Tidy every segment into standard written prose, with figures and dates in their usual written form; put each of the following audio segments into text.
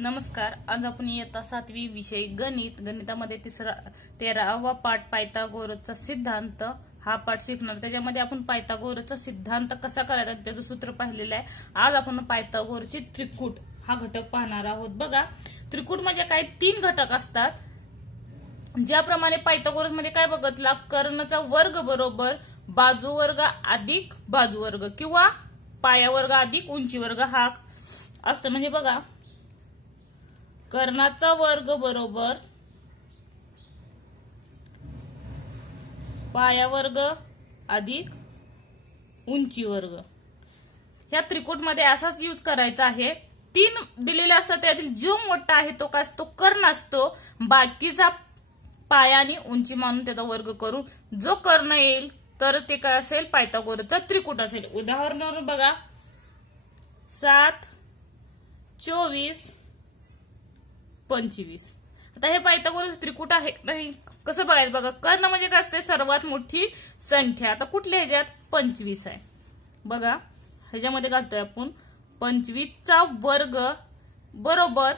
नमस्कार. आज आपण इयत्ता 7वी विषय गणित गणितामध्ये 13वा पाठ पायथागोरसचा सिद्धांत हा पाठ शिकणार. त्याच्यामध्ये आपण पायथागोरसचा सिद्धांत कसा करायचा त्याचं सूत्र पाहिलेलं आहे. आज आपण पायथागोरसचे त्रिकूट हा घटक पाहणार आहोत. बघा, त्रिकूट म्हणजे काय, 3 घटक असतात. ज्याप्रमाणे पायथागोरस मध्ये काय बघितला, कर्णचा वर्ग बरोबर बाजू वर्ग अधिक बाजू वर्ग किंवा पाया वर्ग अधिक उंची वर्ग हा असतं. म्हणजे बघा, कर्णाचा वर्ग बरोबर पाया वर्ग अधिक उंची वर्ग. ह्या त्रिकोट मध्ये असाच यूज करायचा आहे. 3 दिलेले असतात, त्यातील जो मोठा आहे तो काय असतो, कर्ण असतो. बाकीचा पाया आणि उंची मानून त्याचा वर्ग करू. जो कर्ण येईल तर ते काय असेल, पायथागोरसचा त्रिकूट असेल. उदाहरणावरून बघा, 7, 24, 25. आता हे पायथागोरस त्रिकूट आहे नाही, कसं बघायचं बघा. कर्ण म्हणजे काय असते, सर्वात मोठी संख्या. आता कुठल्या ह्याच्यात 25 आहे बघा, ह्याच्यामध्ये घालतोय आपण 25चा वर्ग बरोबर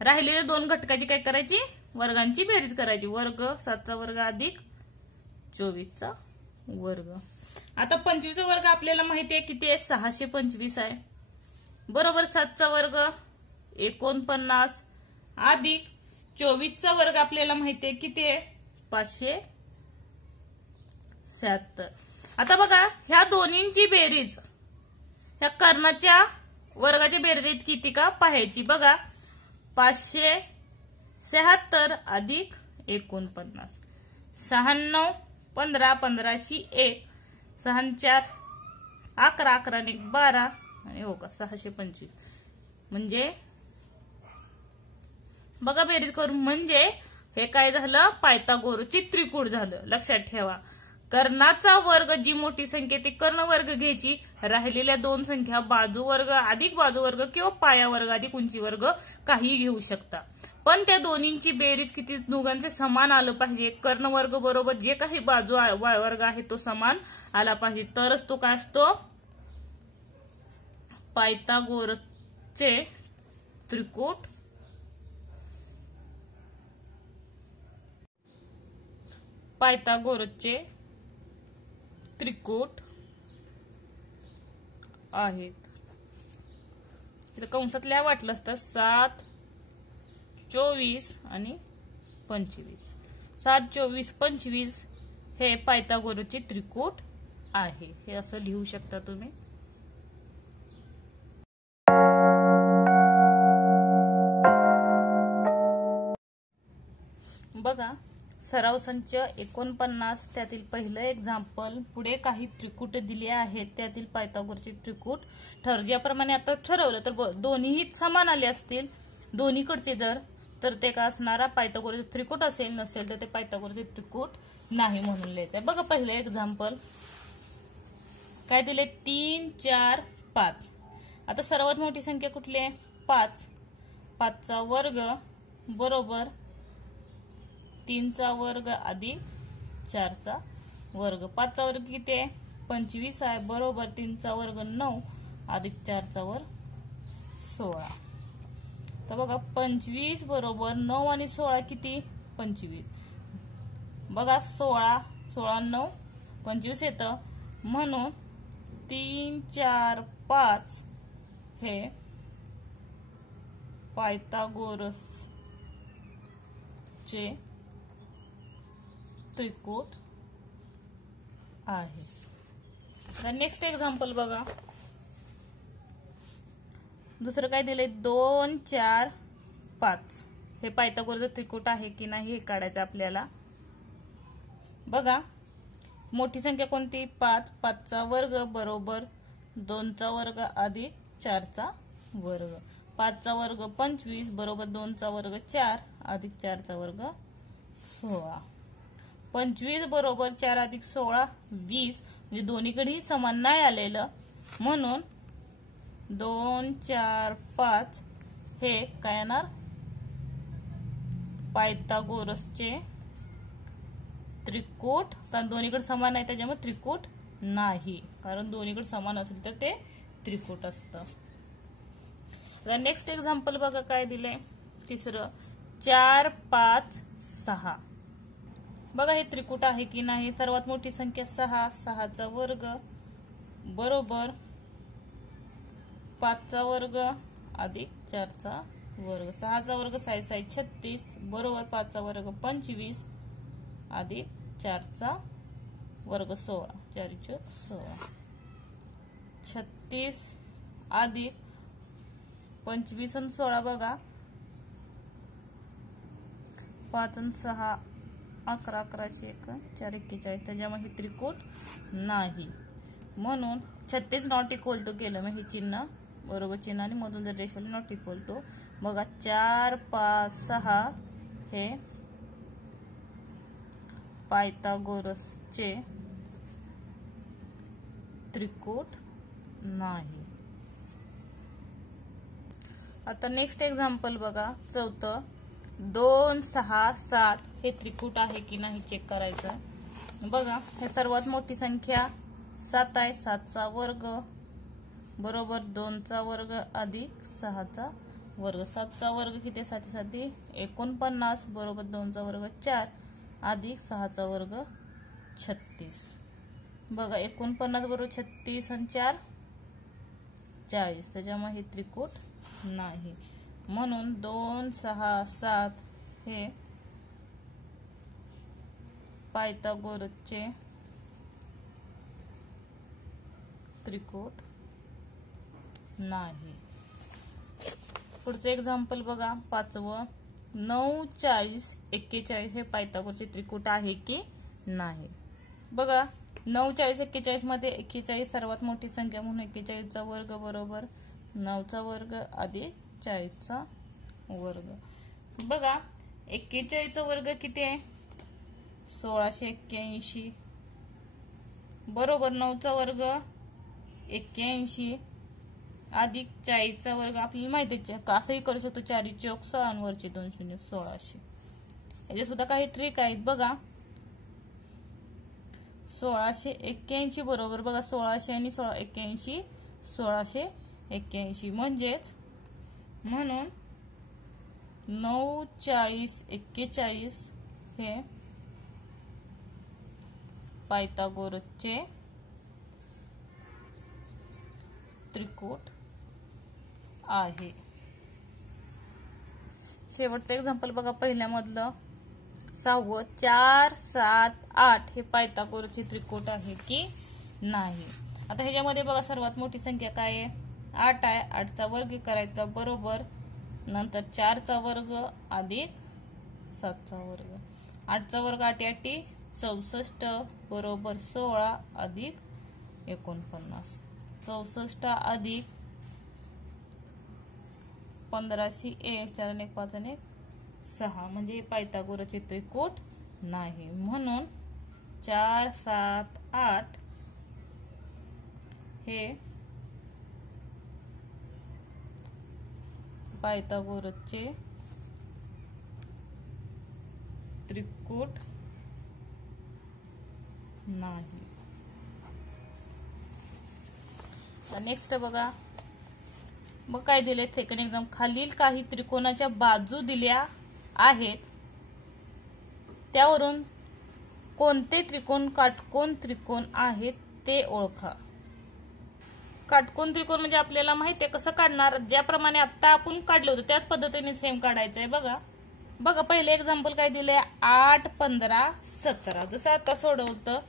राहिलेल्या 2 घटकाची काय करायची, वर्गांची बेरीज करायची. वर्ग 7चा वर्ग अधिक 24चा वर्ग. आता 25चा वर्ग आपल्याला माहिती आहे किती आहे, 625 आहे. बरोबर 7चा वर्ग 49 अधिक 24चा वर्ग आपल्याला माहिती आहे किती आहे, 576. आता बघा, ह्या दोन्हींची बेरीज ह्या कर्णाच्या वर्गाच्या बेरीज किती का पाहायची. बघा, 576 अधिक 49, 96, 15, 15शी 1, 6 4 11, 11 ने 12 आणि हो का 625. म्हणजे बघा बेरीज करून, म्हणजे हे काय झालं, पायथागोरसचे त्रिकूट झालं. लक्षात ठेवा, कर्णाचा वर्ग जी मोठी संख्या ती कर्ण वर्ग घ्यायची. राहिलेल्या 2 संख्या बाजू वर्ग अधिक बाजू वर्ग किंवा पाया वर्ग अधिक उंची वर्ग काही घेऊ शकता. पण त्या दोन्हींची बेरीज किती, दोघांचे समान आलं पाहिजे. कर्ण वर्ग बरोबर जे काही बाजू वर्ग आहे तो समान आला पाहिजे, तरच तो काय असतो, पायथागोरसचे त्रिकूट. पायथागोरसचे त्रिकूट आहेत. इथं कंसात लिहा वाटलं असतं, 7, 24 आणि 25. 7, 24, 25 हे पायथागोरसचे त्रिकूट आहे. हे असं लिहू शकता तुम्ही. बघा, सराव संच 49, त्यातील पहिलं एक्झाम्पल. पुढे काही त्रिकूट दिले आहेत, त्यातील पायथागोरसचे त्रिकूट ठर. ज्याप्रमाणे आता ठरवलं तर दोन्ही समान आले असतील दोन्हीकडचे जर, तर ते काय असणार, पायथागोरसचे त्रिकूट असेल. नसेल तर ते पायथागोरसचे त्रिकूट नाही म्हणून लिहायचंय. बघा, पहिलं एक्झाम्पल काय दिले, 3, 4, 5. आता सर्वात मोठी संख्या कुठली आहे, 5. 5चा वर्ग बरोबर 3चा वर्ग अधिक 4चा वर्ग. 5चा वर्ग किती आहे, 25 आहे. बरोबर 3चा वर्ग 9 अधिक 4चा वर्ग 16. तर बघा, 25 बरोबर 9 आणि 16 किती, 25. बघा, 16 9 25 येतं. म्हणून 3, 4, 5 हे पायथागोरसचे त्रिकूट आहे. नेक्स्ट एक्झाम्पल बघा, दुसरं काय दिलंय, 2, 4, 5 हे पायथागोरसचे त्रिकूट आहे की नाही हे काढायचं आपल्याला. बघा, मोठी संख्या कोणती, 5. 5चा वर्ग बरोबर 2चा वर्ग अधिक 4चा वर्ग. 5चा वर्ग 25 बरोबर 2चा वर्ग 4 अधिक 4चा वर्ग 16. 25 बरोबर 4 अधिक 16 20. म्हणजे दोन्हीकडेही समान नाही आलेलं, म्हणून 2, 4, 5 हे काय येणार, पायथागोरसचे त्रिकूट. कारण दोन्हीकडे समान आहे त्याच्यामुळे त्रिकूट नाही, कारण दोन्हीकडे समान असेल तर ते त्रिकूट असतं. नेक्स्ट एक्झाम्पल बघा काय दिलंय तिसरं 4 5 6. बघा हे त्रिकूट आहे की नाही. सर्वात मोठी संख्या 6, 6चा वर्ग बरोबर 5चा वर्ग अधिक 4चा वर्ग. 6चा वर्ग 6 6 36 बरोबर 5चा वर्ग 25 अधिक 4चा वर्ग 16. 4 चौक 16. 36 अधिक 25 आणि 16 बघा 5 आणि 6 11 11 4 41. त्याच्यामुळे हे त्रिकूट नाही. म्हणून 36 नॉट इक्वल टू केलं मग हे चिन्ह बरोबर चिन्ह आणि मधून जर रेश नॉट इक्वल टू बघा 4 5 6 हे पायथागोरसचे त्रिकूट नाही. आता नेक्स्ट एक्झाम्पल बघा चौथं 2 6 7 हे त्रिकूट आहे की नाही चेक करायचं. बघा हे सर्वात मोठी संख्या 7 आहे. 7चा वर्ग बरोबर 2चा वर्ग अधिक 6चा वर्ग. 7चा वर्ग किती 7 7 49 बरोबर 2चा वर्ग 4 अधिक 6चा वर्ग 36. बघा 49 बरोबर 36 आणि 4 40. त्याच्यामुळे हे त्रिकूट नाही. म्हणून 2 6 7 हे पायथागोरसचे त्रिकूट नाही. पुढचं एक्झाम्पल बघा पाचवं 9 40 41 हे पायथागोरसचे त्रिकूट आहे की नाही. बघा 9 40 41 मध्ये 41 सर्वात मोठी संख्या म्हणून 41चा वर्ग बरोबर 9चा वर्ग अधिक 40चा वर्ग. बघा 41चा वर्ग किती आहे 1681 बरोबर 9चा वर्ग 81 अधिक 40चा वर्ग आपल्याला माहितीच आहे असंही करू शकतो 4 चौक 16 वरचे 2 शून्य 1600. याचे सुद्धा काही ट्रिक आहेत बघा. 1681 बरोबर बघा 1600 आणि 81 1681 म्हणजेच म्हणून 9 40 41 हे पायथागोरसचे त्रिकूट आहे. शेवटचं एक्झाम्पल बघा पहिल्यामधलं 6वं 4 7 8 हे पायथागोरसचे त्रिकूट आहे की नाही. आता ह्याच्यामध्ये बघा सर्वात मोठी संख्या काय आहे 8 आहे. 8चा वर्ग करायचा बरोबर नंतर 4चा वर्ग अधिक 7चा वर्ग. 8चा वर्ग 8 8 64 बरोबर 16 अधिक 49. 64 अधिक 1501 4 1 5 1 6 म्हणजे पायथागोरसचे त्रिकूट नाही. म्हणून 4 7 8 हे पायथागोरसचे त्रिकूट नाही. नेक्स्ट बघा मग काय दिले सेकंड एक्झाम खालील काही त्रिकोणाच्या बाजू दिल्या आहेत त्यावरून कोणते त्रिकोण काटकोन त्रिकोण आहेत ते ओळखा. काटकोन त्रिकोण म्हणजे आपल्याला माहिती आहे कसं काढणार ज्याप्रमाणे आता आपण काढलं होतं त्याच पद्धतीने सेम काढायचंय. बघा बघा पहिले एक्झाम्पल काय दिले 8 15 17 जसं आता सोडवतं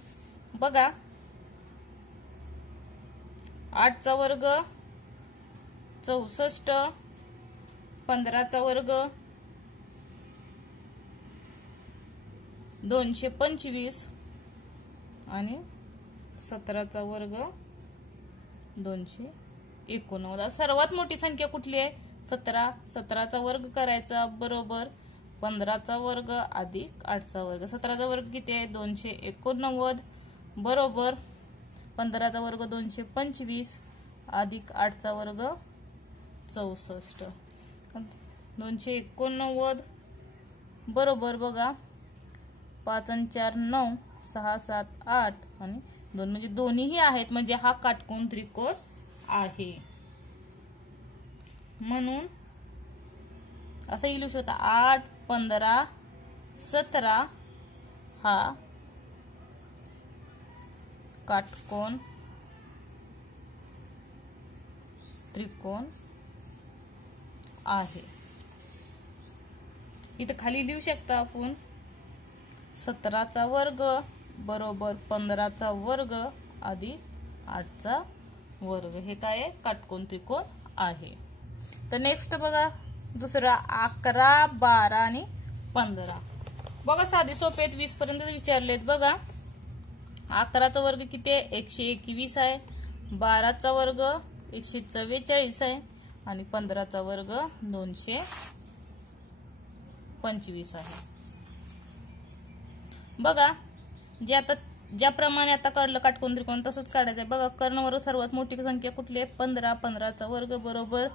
बघा 8चा वर्ग 64 15चा वर्ग 225 आणि 17चा वर्ग 289. सर्वात मोठी संख्या कुठली आहे 17. 17चा वर्ग करायचा बरोबर 15चा वर्ग अधिक 8चा वर्ग. 17चा वर्ग किती आहे 289 बरोबर 15चा वर्ग 225 अधिक 8चा वर्ग 64. 289 बरोबर बघा 5 आणि 4 9 6 7 8 आणि 2 म्हणजे दोन्हीही आहेत म्हणजे हा काटकोन त्रिकोण आहे. म्हणून असं लिहू शकता 8, 15, 17 हा काटकोन त्रिकोण आहे. इथं खाली लिहू शकता आपण 17चा वर्ग बरोबर 15चा वर्ग अधिक 8चा वर्ग. हे काय आहे? काटकोन त्रिकोण आहे. तर नेक्स्ट बघा दुसरा 11, 12 आणि 15. बघा साधे सोपे आहेत, 20 पर्यंत विचारलेत. बघा 11चा वर्ग किती आहे? 121 आहे. 12चा वर्ग 144 आहे आणि 15चा वर्ग 225 आहे. बघा ज्याप्रमाणे आता काढलं काटकोन त्रिकोण तसंच काढायचं आहे. बघा कर्णवर्ग सर्वात मोठी संख्या कुठली आहे? 15. 15चा वर्ग बरोबर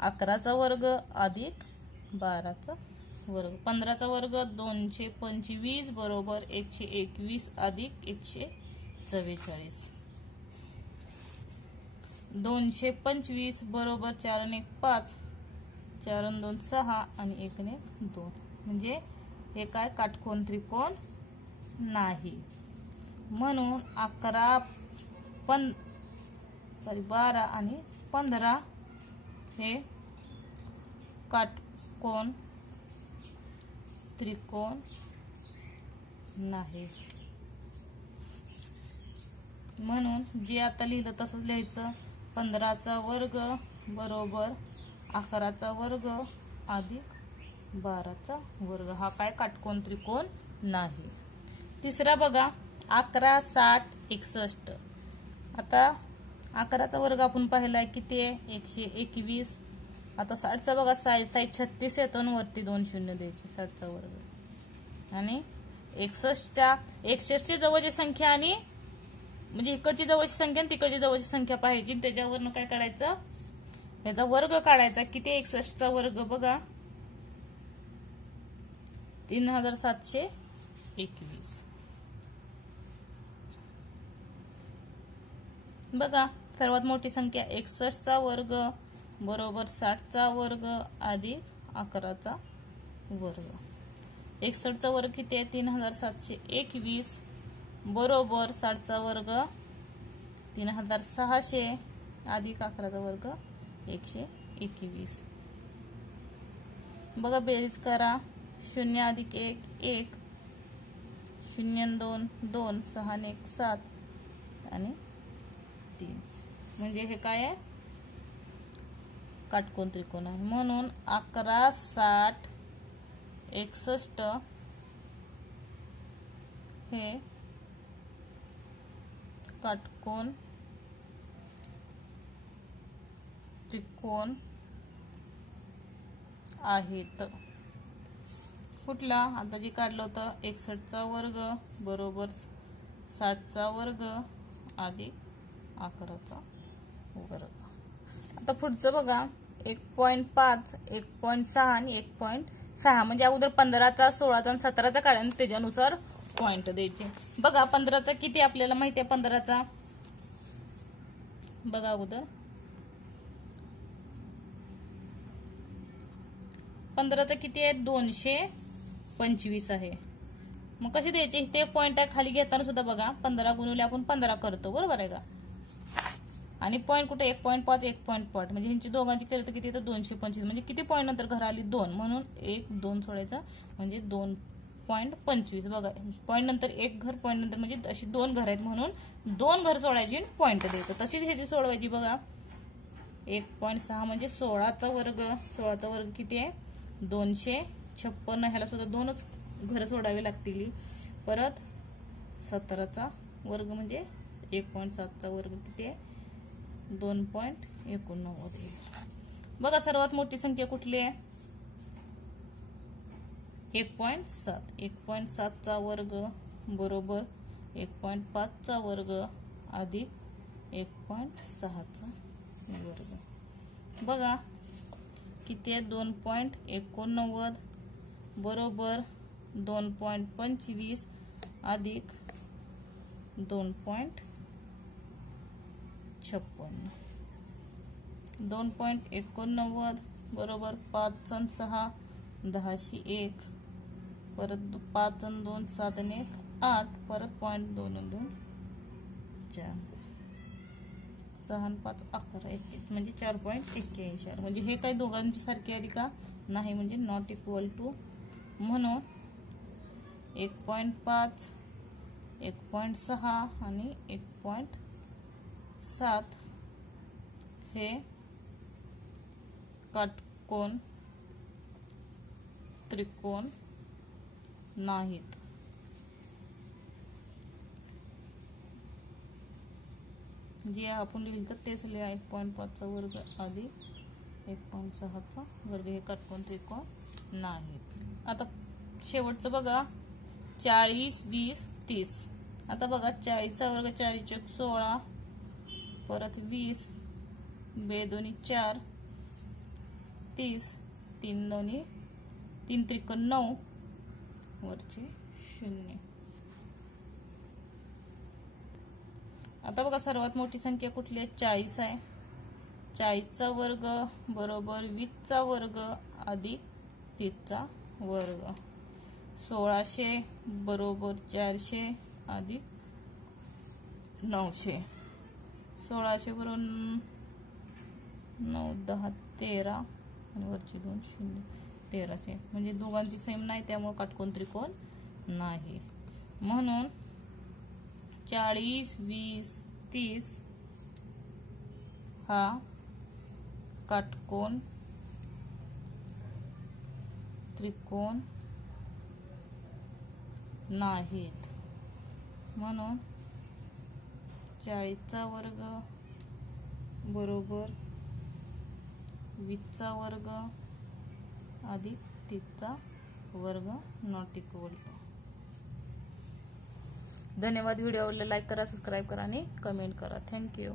11चा वर्ग अधिक 12चा वर्ग. 15चा वर्ग 225 बरोबर 121 अधिक 144. 225 बरोबर 4 आणि 1 5, 4 आणि 2 6 आणि 1 आणि 1 2. म्हणजे हे काय? काटकोन त्रिकोण नाही. म्हणून 12 आणि 15 हे काटकोन त्रिकोण नाही. म्हणून जे आता लिहिलं तसंच लिहायचं. 15चा वर्ग बरोबर 11चा वर्ग अधिक 12चा वर्ग. हा काय? काटकोन त्रिकोण नाही. तिसरा बघा 11, 60, 61. आता 11चा वर्ग आपण पाहिलाय किती आहे? 121. आता 60चा बघा 36 येतो आणि वरती 2 शून्य द्यायचे. 60चा वर्ग आणि 61ची जवळची संख्या आणि म्हणजे इकडची जवळची संख्या आणि तिकडची जवळची संख्या पाहिजे. त्याच्यावरनं काय काढायचं? याचा वर्ग काढायचा. किती? 61चा वर्ग बघा 3721. बघा सर्वात मोठी संख्या 61चा वर्ग बरोबर 60चा वर्ग अधिक 11चा वर्ग. 61चा वर्ग किती आहे? 3721 बरोबर 60चा वर्ग 3600 अधिक 11चा वर्ग 121. बघा बेरीज करा. 0 अधिक 1 1, 0 2 2, 6 आणि 1 7 आणि 3. म्हणजे हे काय आहे? काटकोन त्रिकोण आहे. म्हणून 11, 60, 61 हे काटकोन त्रिकोण आहेत. कुठला? आता जे काढलं होतं 61चा वर्ग बरोबर 60चा वर्ग अधिक 11चा वर्ग. आता पुढचं बघा 1.5, 1.6 आणि 1.6. म्हणजे अगोदर 15चा, 16चा आणि 17चा काढा आणि त्याच्यानुसार पॉइंट द्यायचे. बघा 15चा किती आपल्याला माहिती आहे? 15चा बघा अगोदर 15चा किती आहे? 225 आहे. मग कसे द्यायचे? ते पॉइंट आहे खाली घेताना सुद्धा बघा 15 गुणिले आपण 15 करतो. बरोबर आहे का? आणि पॉइंट कुठे? 1.5, 1.5 म्हणजे ह्यांची दोघांची केलं तर किती येतं? 225. म्हणजे किती पॉइंट नंतर घर आली? 2. म्हणून 1 2 सोडायचा म्हणजे 2.25. बघा पॉइंट नंतर एक घर, पॉइंट नंतर म्हणजे अशी 2 घर आहेत म्हणून 2 घर सोडायची आणि पॉइंट द्यायचं. तशीच ह्याची सोडवायची. बघा 1.6 म्हणजे 16चा वर्ग. 16चा वर्ग किती आहे? 256. ह्याला सुद्धा 2च घर सोडावे लागतील. परत 17चा वर्ग म्हणजे 1.7चा वर्ग किती आहे? 2.89. बघा सर्वात मोठी संख्या कुठली आहे? 1.7. 1.7चा वर्ग बरोबर 1.5चा वर्ग अधिक 1.6चा वर्ग. बघा किती आहे? 2.89 बरोबर 2.25 अधिक 2.56. 2.89 बरोबर 5 आणि 6 1001 परत 5 आणि 2 7 आणि 1 8 परत 0.2 4 6 आणि 5 11 21 म्हणजे 4.81 म्हणजे हे काही दोघांची सारखी आली का नाही म्हणजे नॉट इक्वल टू म्हणून 1.5 1.6 आणि 1.7 हे काटकोन त्रिकोण नाहीत। जे आपण लिहिलं तर तेच लिहा 1.5 चा वर्ग अधिक 1.6 चा वर्ग हे काटकोन त्रिकोण नाहीत। आता शेवटचं बघा 40 20 30 आता बघा 40 चा वर्ग 4 चौक 16 परत 20 2 दोन्ही 4 30 3 दोन्ही 3 त्रिकोण 9 वरचे 0। आता बघा सर्वात मोठी संख्या कुठली आहे 40 आहे। 40 चा वर्ग बरोबर 20 चा वर्ग अधिक 30 चा वर्ग 1600 बरोबर 400 अधिक 900 1600 बरोबर 9 10 13 आणि वरचे 2 0 1300 म्हणजे दोघांची सेम नाही त्यामुळे काटकोन त्रिकोण नाही। म्हणून 40 20 30 हा काटकोन त्रिकोण नाहीत। म्हणून 40 चा वर्ग बरोबर 20 चा वर्ग अधिक 30 चा वर्ग नॉट इक्वल टू। धन्यवाद। व्हिडिओ आवडला लाईक करा, सबस्क्राइब करा आणि कमेंट करा। थँक्यू।